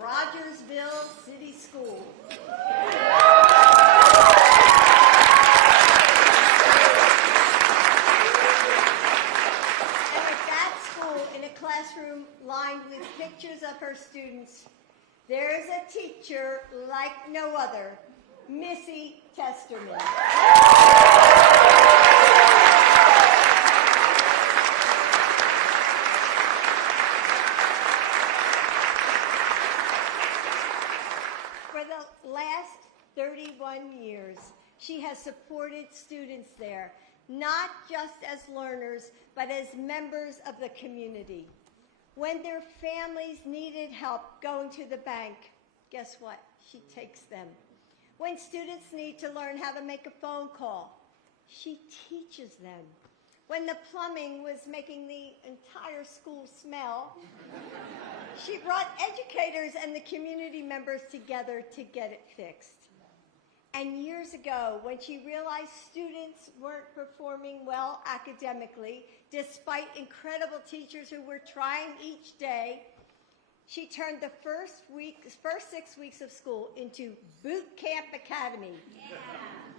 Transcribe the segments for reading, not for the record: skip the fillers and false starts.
Rogersville City School. Classroom lined with pictures of her students, there's a teacher like no other, Missy Testerman. For the last 31 years, she has supported students there, not just as learners, but as members of the community. When their families needed help going to the bank, guess what? She takes them. When students need to learn how to make a phone call, she teaches them. When the plumbing was making the entire school smell, she brought educators and the community members together to get it fixed. And years ago, when she realized students weren't performing well academically, despite incredible teachers who were trying each day, she turned the first 6 weeks of school into Boot Camp Academy,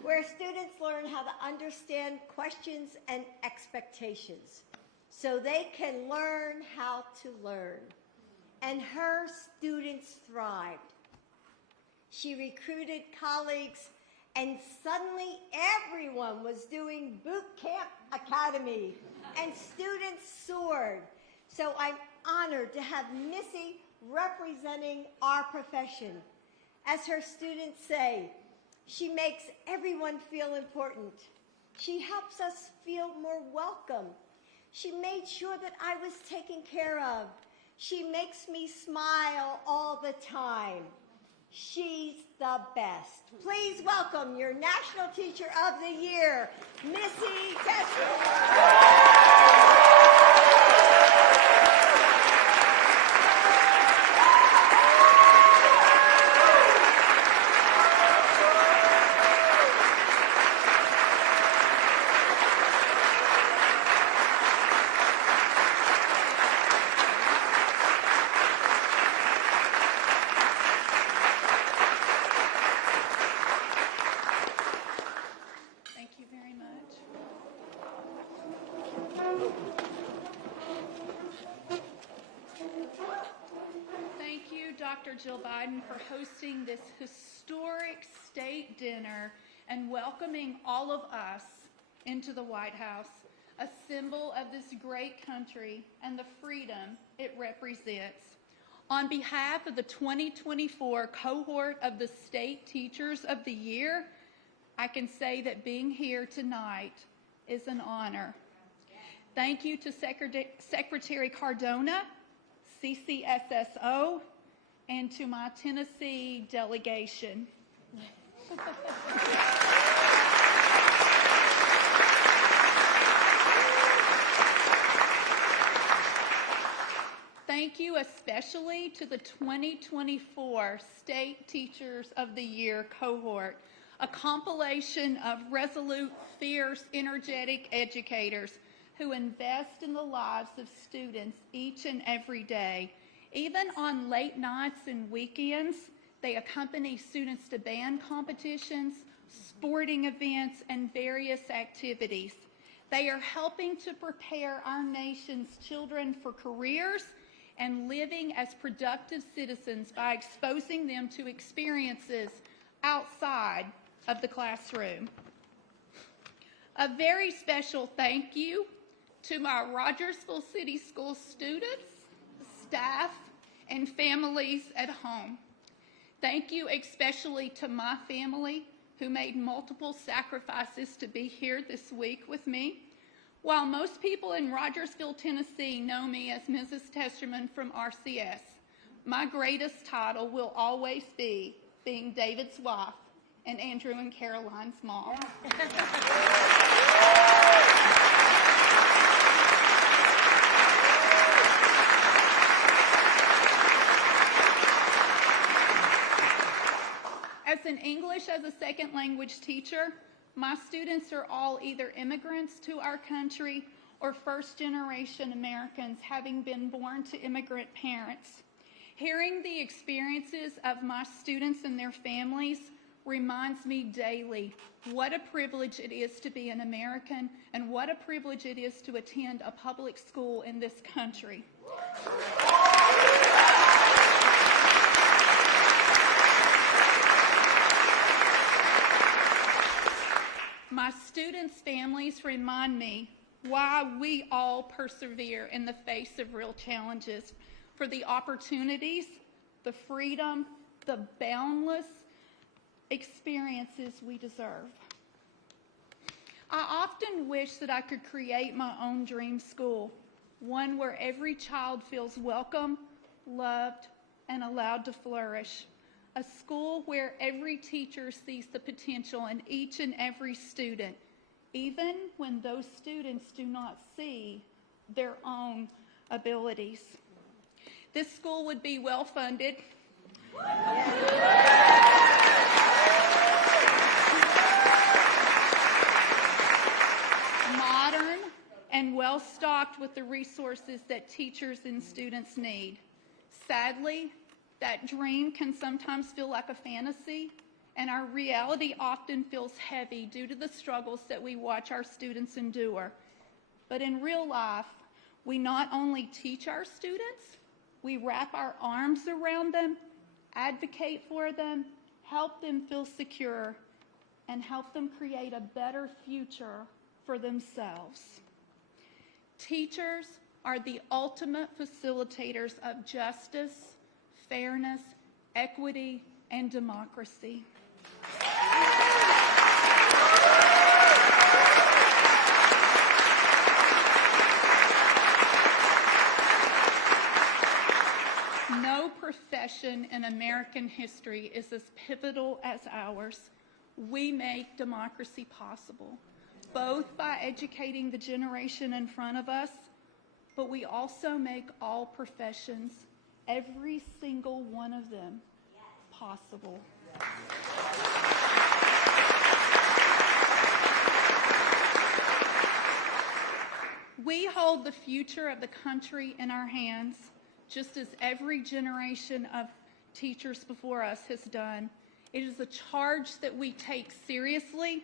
where students learn how to understand questions and expectations so they can learn how to learn. And her students thrived. She recruited colleagues, and suddenly everyone was doing Boot Camp Academy, and students soared. So I'm honored to have Missy representing our profession. As her students say, she makes everyone feel important. She helps us feel more welcome. She made sure that I was taken care of. She makes me smile all the time. She's the best. Please welcome your National Teacher of the Year, Missy Testerman. Jill Biden for hosting this historic state dinner and welcoming all of us into the White House, a symbol of this great country and the freedom it represents. On behalf of the 2024 cohort of the State Teachers of the Year, I can say that being here tonight is an honor. Thank you to Secretary Cardona, CCSSO, and to my Tennessee delegation. Thank you especially to the 2024 State Teachers of the Year cohort, a compilation of resolute, fierce, energetic educators who invest in the lives of students each and every day. Even on late nights and weekends, they accompany students to band competitions, sporting events, and various activities. They are helping to prepare our nation's children for careers and living as productive citizens by exposing them to experiences outside of the classroom. A very special thank you to my Rogersville City School students, staff, and families at home. Thank you especially to my family who made multiple sacrifices to be here this week with me. While most people in Rogersville, Tennessee know me as Mrs. Testerman from RCS, my greatest title will always be being David's wife and Andrew and Caroline's mom. As an English as a second language teacher, my students are all either immigrants to our country or first-generation Americans having been born to immigrant parents. Hearing the experiences of my students and their families reminds me daily what a privilege it is to be an American and what a privilege it is to attend a public school in this country. My students' families remind me why we all persevere in the face of real challenges, for the opportunities, the freedom, the boundless experiences we deserve. I often wish that I could create my own dream school, one where every child feels welcome, loved, and allowed to flourish. A school where every teacher sees the potential in each and every student, even when those students do not see their own abilities. This school would be well funded. Modern and well stocked with the resources that teachers and students need. Sadly, that dream can sometimes feel like a fantasy, and our reality often feels heavy due to the struggles that we watch our students endure. But in real life, we not only teach our students, we wrap our arms around them, advocate for them, help them feel secure, and help them create a better future for themselves. Teachers are the ultimate facilitators of justice, fairness, equity, and democracy. No profession in American history is as pivotal as ours. We make democracy possible, both by educating the generation in front of us, but we also make all professions, every single one of them, possible. We hold the future of the country in our hands, just as every generation of teachers before us has done. It is a charge that we take seriously,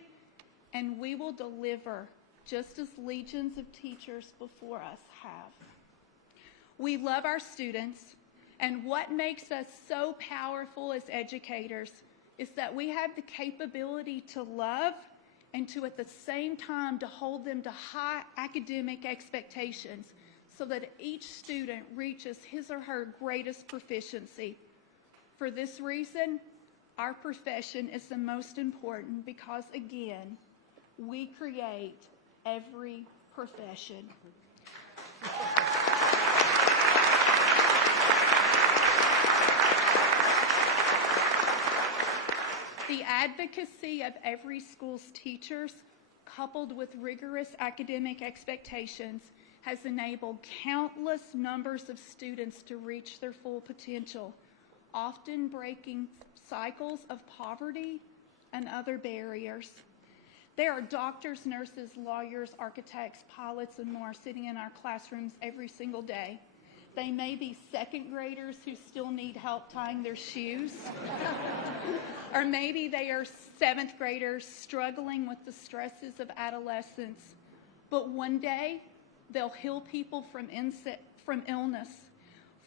and we will deliver just as legions of teachers before us have. We love our students, and what makes us so powerful as educators is that we have the capability to love and to, at the same time, to hold them to high academic expectations so that each student reaches his or her greatest proficiency. For this reason, our profession is the most important because, again, we create every profession. The advocacy of every school's teachers, coupled with rigorous academic expectations, has enabled countless numbers of students to reach their full potential, often breaking cycles of poverty and other barriers. There are doctors, nurses, lawyers, architects, pilots, and more sitting in our classrooms every single day. They may be second graders who still need help tying their shoes. Or maybe they are seventh graders struggling with the stresses of adolescence. But one day, they'll heal people from illness,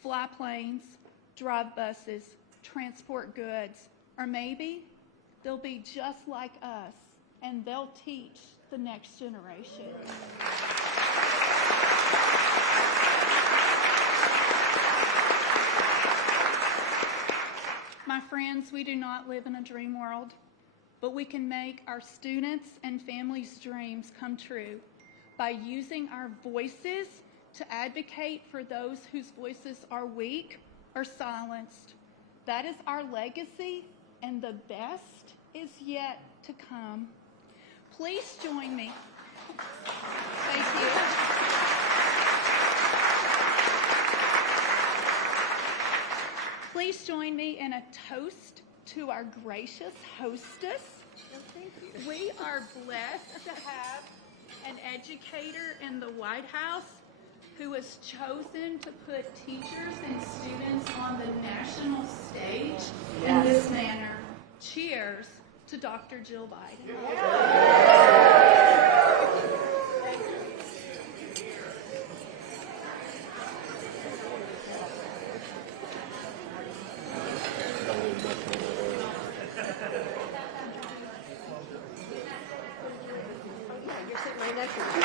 fly planes, drive buses, transport goods. Or maybe they'll be just like us, and they'll teach the next generation. My friends, we do not live in a dream world, but we can make our students' and families' dreams come true by using our voices to advocate for those whose voices are weak or silenced. That is our legacy, and the best is yet to come. Please join me. Thank you. Please join me in a toast to our gracious hostess. Well, thank you. We are blessed to have an educator in the White House who has chosen to put teachers and students on the national stage in this manner. Cheers to Dr. Jill Biden. You're sitting right next to me.